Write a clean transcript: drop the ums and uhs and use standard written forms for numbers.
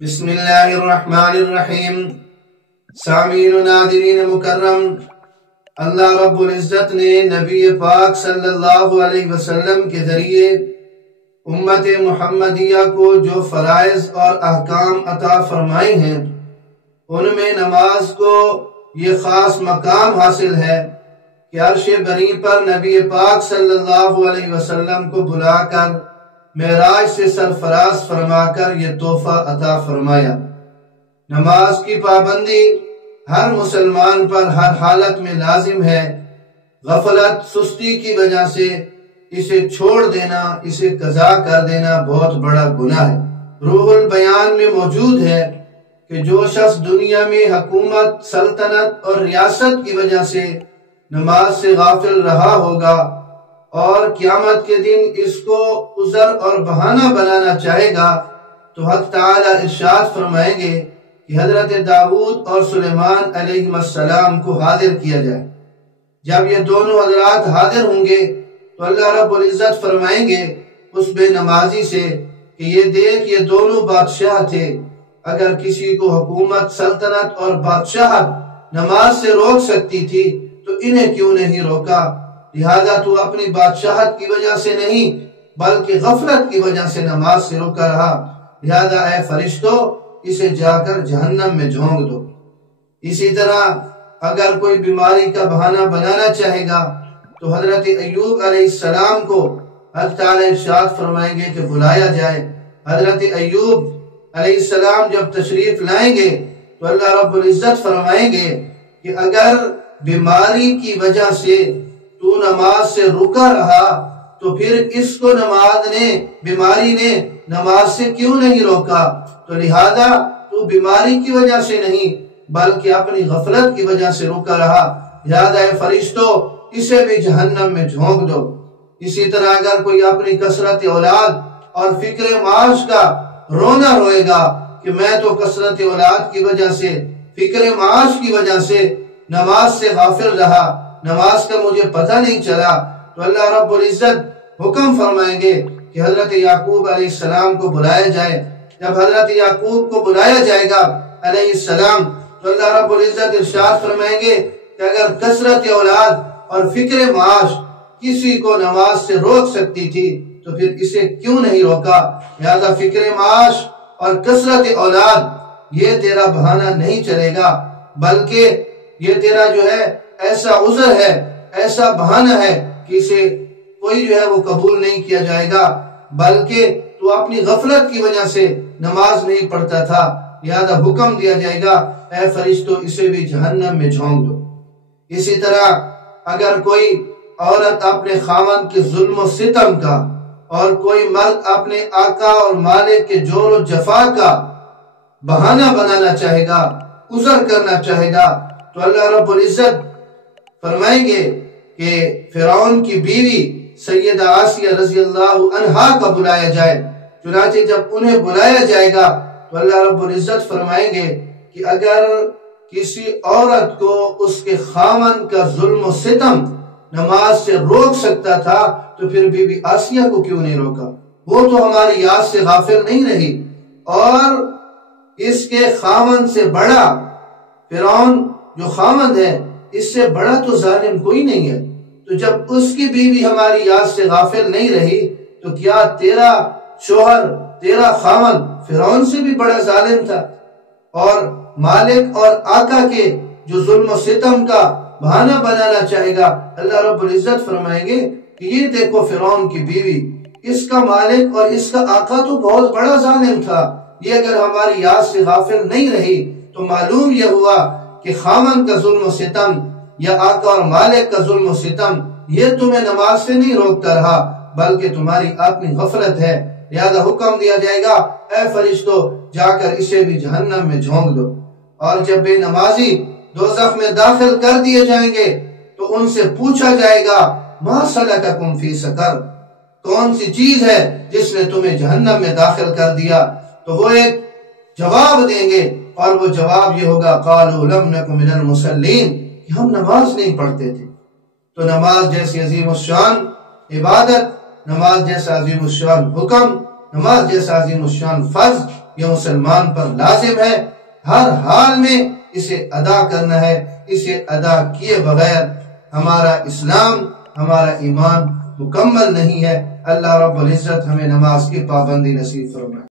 بسم اللہ الرحمن الرحیم۔ سامعین و ناظرین مکرم، اللہ رب العزت نے نبی پاک صلی اللہ علیہ وسلم کے ذریعے امت محمدیہ کو جو فرائض اور احکام عطا فرمائے ہیں ان میں نماز کو یہ خاص مقام حاصل ہے کہ عرش بری پر نبی پاک صلی اللہ علیہ وسلم کو بلا کر معراج سے سرفراز فرما کر یہ تحفہ عطا فرمایا۔ نماز کی پابندی ہر مسلمان پر ہر حالت میں لازم ہے۔ غفلت سستی کی وجہ سے اسے چھوڑ دینا، اسے قضا کر دینا بہت بڑا گناہ ہے۔ روح البیان میں موجود ہے کہ جو شخص دنیا میں حکومت، سلطنت اور ریاست کی وجہ سے نماز سے غافل رہا ہوگا اور قیامت کے دن اس کو عذر اور بہانہ بنانا چاہے گا تو حق تعالی ارشاد فرمائیں گے کہ حضرت داؤد اور سلیمان علیہ السلام کو حاضر کیا جائے۔ جب یہ دونوں حضرات حاضر ہوں گے تو اللہ رب العزت فرمائیں گے اس بے نمازی سے کہ یہ دیکھ یہ دونوں بادشاہ تھے، اگر کسی کو حکومت، سلطنت اور بادشاہت نماز سے روک سکتی تھی تو انہیں کیوں نہیں روکا؟ لہذا تو اپنی بادشاہت کی وجہ سے نہیں بلکہ غفلت کی وجہ سے نماز سے رکا رہا، لہذا اے فرشتو اسے جا کر جہنم میں جھونک دو۔ اسی طرح اگر کوئی بیماری کا بہانہ بنانا چاہے گا تو حضرت ایوب علیہ السلام کو حق تعالی ارشاد فرمائیں گے کہ بلایا جائے۔ حضرت ایوب علیہ السلام جب تشریف لائیں گے تو اللہ رب العزت فرمائیں گے کہ اگر بیماری کی وجہ سے تو نماز سے رکا رہا تو پھر اس کو بیماری نے نماز سے کیوں نہیں روکا؟ تو لہذا تو بیماری کی وجہ سے نہیں بلکہ اپنی غفلت کی وجہ سے رکا رہا، لہذا اے فرشتو اسے بھی جہنم میں جھونک دو۔ اسی طرح اگر کوئی اپنی کثرت اولاد اور فکر معاش کا رونا روئے گا کہ میں تو کثرت اولاد کی وجہ سے، فکر معاش کی وجہ سے نماز سے غافل رہا، نماز کا مجھے پتہ نہیں چلا، تو اللہ رب العزت حکم فرمائیں گے کہ حضرت یعقوب علیہ السلام کو بلایا جائے۔ جب حضرت یعقوب کو بلایا جائے گا علیہ السلام تو اللہ رب العزت ارشاد فرمائیں گے کہ اگر کثرت اولاد اور فکر معاش کسی کو نماز سے روک سکتی تھی تو پھر اسے کیوں نہیں روکا؟ لہذا فکر معاش اور کثرت اولاد یہ تیرا بہانہ نہیں چلے گا بلکہ یہ تیرا جو ہے ایسا عذر ہے، ایسا بہانہ ہے کہ اسے کوئی جو ہے وہ قبول نہیں کیا جائے گا، بلکہ تو اپنی غفلت کی وجہ سے نماز نہیں پڑھتا تھا، لہذا حکم دیا جائے گا اے فرشتو اسے بھی جہنم میں جھونک دو۔ اسی طرح اگر کوئی عورت اپنے خاوند کے ظلم و ستم کا اور کوئی مرد اپنے آقا اور مالک کے جور و جفا کا بہانہ بنانا چاہے گا، عذر کرنا چاہے گا تو اللہ رب العزت فرمائیں گے کہ فرعون کی بیوی سیدہ آسیہ رضی اللہ عنہا کا بلایا جائے۔ چنانچہ جب انہیں بلایا جائے گا تو اللہ رب العزت فرمائیں گے کہ اگر کسی عورت کو اس کے خاوند کا ظلم و ستم نماز سے روک سکتا تھا تو پھر بی بی آسیہ کو کیوں نہیں روکا؟ وہ تو ہماری یاد سے غافل نہیں رہی، اور اس کے خاوند سے بڑا فرعون جو خاوند ہے اس سے بڑا تو ظالم کوئی نہیں ہے، تو جب اس کی بیوی ہماری یاد سے غافل نہیں رہی تو کیا تیرا شوہر، تیرا خاوند فرعون سے بھی بڑا ظالم تھا؟ اور مالک اور آقا کے جو ظلم و ستم کا بہانہ بنانا چاہے گا، اللہ رب العزت فرمائیں گے کہ یہ دیکھو فرعون کی بیوی، اس کا مالک اور اس کا آقا تو بہت بڑا ظالم تھا، یہ اگر ہماری یاد سے غافل نہیں رہی تو معلوم یہ ہوا کہ خاوند کا ظلم و ستم یا آقا اور مالک کا ظلم و ستم یہ تمہیں نماز سے نہیں روکتا رہا بلکہ تمہاری اپنی غفلت ہے، لہذا حکم دیا جائے گا اے فرشتو جا کر اسے بھی جہنم میں جھونک دو۔ اور جب بے نمازی دوزخ میں داخل کر دیے جائیں گے تو ان سے پوچھا جائے گا ما سلککم فی سقر، کون سی چیز ہے جس نے تمہیں جہنم میں داخل کر دیا؟ تو وہ ایک جواب دیں گے اور وہ جواب یہ ہوگا قالوا لم نک من المصلین، کہ ہم نماز نہیں پڑھتے تھے۔ تو نماز جیسی عظیم الشان عبادت، نماز جیسا عظیم الشان حکم، نماز جیسا عظیم الشان فرض یہ مسلمان پر لازم ہے، ہر حال میں اسے ادا کرنا ہے۔ اسے ادا کیے بغیر ہمارا اسلام، ہمارا ایمان مکمل نہیں ہے۔ اللہ رب العزت ہمیں نماز کی پابندی نصیب فرمائے۔